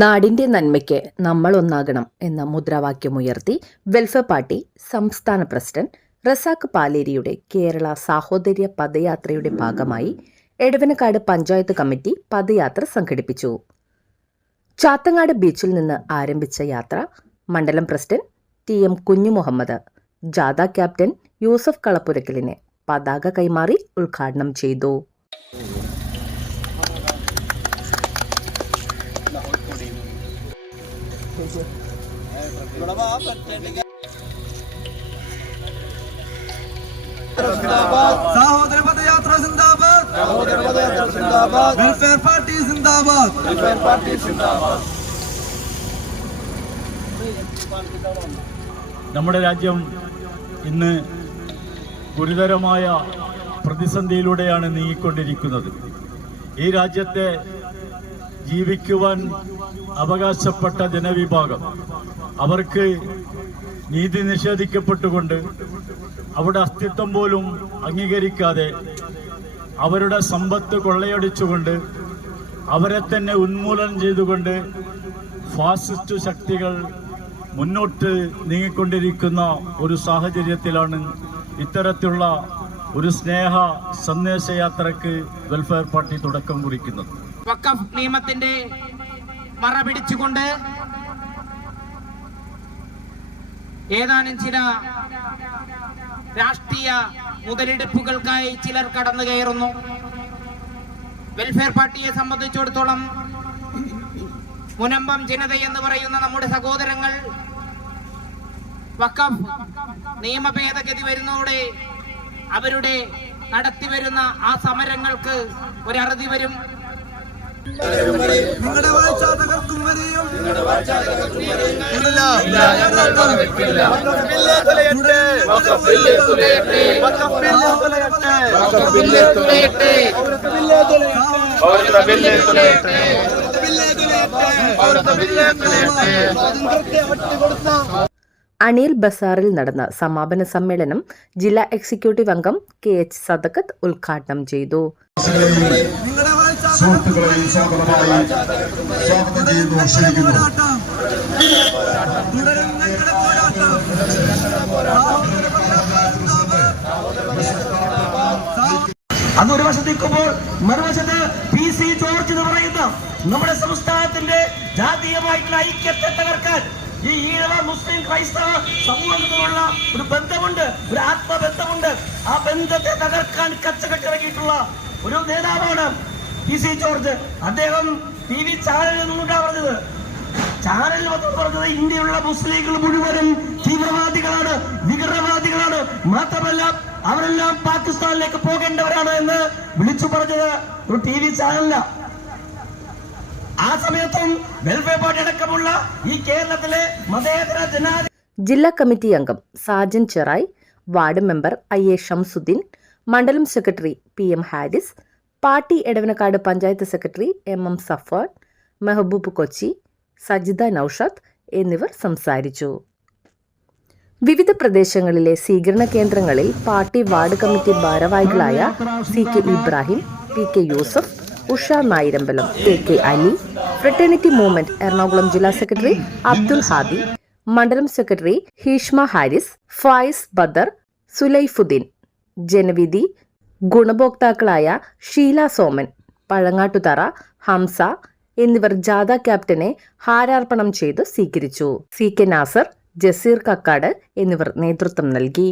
നാടിന്റെ നന്മയ്ക്ക് നമ്മൾ ഒന്നാകണം എന്ന മുദ്രാവാക്യമുയർത്തി വെൽഫെയർ പാർട്ടി സംസ്ഥാന പ്രസിഡന്റ് റസാഖ് പാലേരിയുടെ കേരള സാഹോദര്യ പദയാത്രയുടെ ഭാഗമായി എടവനക്കാട് പഞ്ചായത്ത് കമ്മിറ്റി പദയാത്ര സംഘടിപ്പിച്ചു. ചാത്തങ്ങാട് ബീച്ചിൽ നിന്ന് ആരംഭിച്ച യാത്ര മണ്ഡലം പ്രസിഡന്റ് TM കുഞ്ഞുമുഹമ്മദ്, ജാഥ ക്യാപ്റ്റൻ യൂസഫ് കളപ്പുരക്കലിന് പതാക കൈമാറി ഉദ്ഘാടനം ചെയ്തു. സഹോദര പദയാത്ര സിന്ദാബാദ്, വെൽഫെയർ പാർട്ടി സിന്ദാബാദ്, വെൽഫെയർ പാർട്ടി സിന്ദാബാദ്. നമ്മുടെ രാജ്യം ഇന്ന് ഗുരുതരമായ പ്രതിസന്ധിയിലൂടെയാണ് നീങ്ങിക്കൊണ്ടിരിക്കുന്നത്. ഈ രാജ്യത്തെ ജീവിക്കുവാൻ അവകാശപ്പെട്ട ജനവിഭാഗം അവർക്ക് നീതി നിഷേധിക്കപ്പെട്ടുകൊണ്ട് അവിടെ അസ്തിത്വം പോലും അംഗീകരിക്കാതെ അവരുടെ സമ്പത്ത് കൊള്ളയടിച്ചുകൊണ്ട് അവരെ തന്നെ ഉന്മൂലനം ചെയ്തുകൊണ്ട് ഫാസിസ്റ്റ് ശക്തികൾ മുന്നോട്ട് നീങ്ങിക്കൊണ്ടിരിക്കുന്ന ഒരു സാഹചര്യത്തിലാണ് ഇത്തരത്തിലുള്ള ഒരു സ്നേഹ സന്ദേശയാത്രയ്ക്ക് വെൽഫെയർ പാർട്ടി തുടക്കം കുറിക്കുന്നത്. വഖഫ് നിയമത്തിന്റെ മറ പിടിച്ചുകൊണ്ട് ഏതാനും ചില രാഷ്ട്രീയ മുതലെടുപ്പുകൾക്കായി ചിലർ കടന്നു കയറുന്നു. വെൽഫെയർ പാർട്ടിയെ സംബന്ധിച്ചിടത്തോളം മുനമ്പം ജനത എന്ന് പറയുന്ന നമ്മുടെ സഹോദരങ്ങൾ വഖഫ് നിയമ ഭേദഗതി വരുന്നതോടെ അവരുടെ നടത്തിവരുന്ന ആ സമരങ്ങൾക്ക് ഒരറുതി വരും. നിങ്ങളുടെ വാഴ്ച തകർക്കും വരെയും അണിയൽ ബസാറിൽ നടന്ന സമാപന സമ്മേളനം ജില്ലാ എക്സിക്യൂട്ടീവ് അംഗം KH സദഖത്ത് ഉദ്ഘാടനം ചെയ്തു. അതൊരു വശത്ത് നിൽക്കുമ്പോൾ മറുവശത്ത് PC ജോർജ് എന്ന് പറയുന്ന നമ്മുടെ സംസ്ഥാനത്തിന്റെ ജാതീയമായിട്ടുള്ള ഐക്യത്തെ തകർക്കാൻ ഈ ഈഴവ മുസ്ലിം ക്രൈസ്തവ സമൂഹത്തിലുള്ള ഒരു ബന്ധമുണ്ട്, ഒരു ആത്മബന്ധമുണ്ട്. ആ ബന്ധത്തെ തകർക്കാൻ കച്ചകെട്ടിറങ്ങിയിട്ടുള്ള ഒരു നേതാവാണ് PC ജോർജ്. അദ്ദേഹം TV ചാനലിൽ നിന്നുകൊണ്ടാണ് പറഞ്ഞത്. ചാനലിൽ പറഞ്ഞത് ഇന്ത്യയിലുള്ള മുസ്ലിങ്ങൾ മുഴുവനും തീവ്രവാദികളാണ്, വിഘടനവാദികളാണ്, മാത്രമല്ല അവരെല്ലാം പാകിസ്ഥാനിലേക്ക് പോകേണ്ടവരാണ് എന്ന് വിളിച്ചു പറഞ്ഞത് ഒരു TV ചാനലില്ല. ആ സമയത്തും വെൽഫെയർ പാർട്ടി അടക്കമുള്ള ഈ കേരളത്തിലെ മതേതര ജില്ലാ കമ്മിറ്റി അംഗം Sajan Cherai, ward member IA Shamsuddin, മണ്ഡലം secretary PM Haris, party Edavanakkad panchayat secretary MM Safan, Mehboob Kochi, Sajida Noushad എന്നിവർ സംസാരിച്ചു. വിവിധ പ്രദേശങ്ങളിലെ സ്വീകരണ കേന്ദ്രങ്ങളിൽ പാർട്ടി വാർഡ് കമ്മിറ്റി ഭാരവാഹികളായ CK Ibrahim, PK Yusuf, Usha Nayarambalam, KK Ali, fraternity movement Ernakulam ജില്ലാ സെക്രട്ടറി അബ്ദുൽ ഹാദി, മണ്ഡലം സെക്രട്ടറി ഹീഷ്മ ഹാരിസ്, ഫായിസ് ബദർ, സുലൈഫുദ്ദീൻ, ജനവിധി ഗുണഭോക്താക്കളായ ഷീല സോമൻ, പഴങ്ങാട്ടുതറ ഹംസ എന്നിവർ ജാഥ ക്യാപ്റ്റനെ ഹാരാർപ്പണം ചെയ്ത് സ്വീകരിച്ചു. CK നാസർ, ജസീർ കക്കാട് എന്നിവർ നേതൃത്വം നൽകി.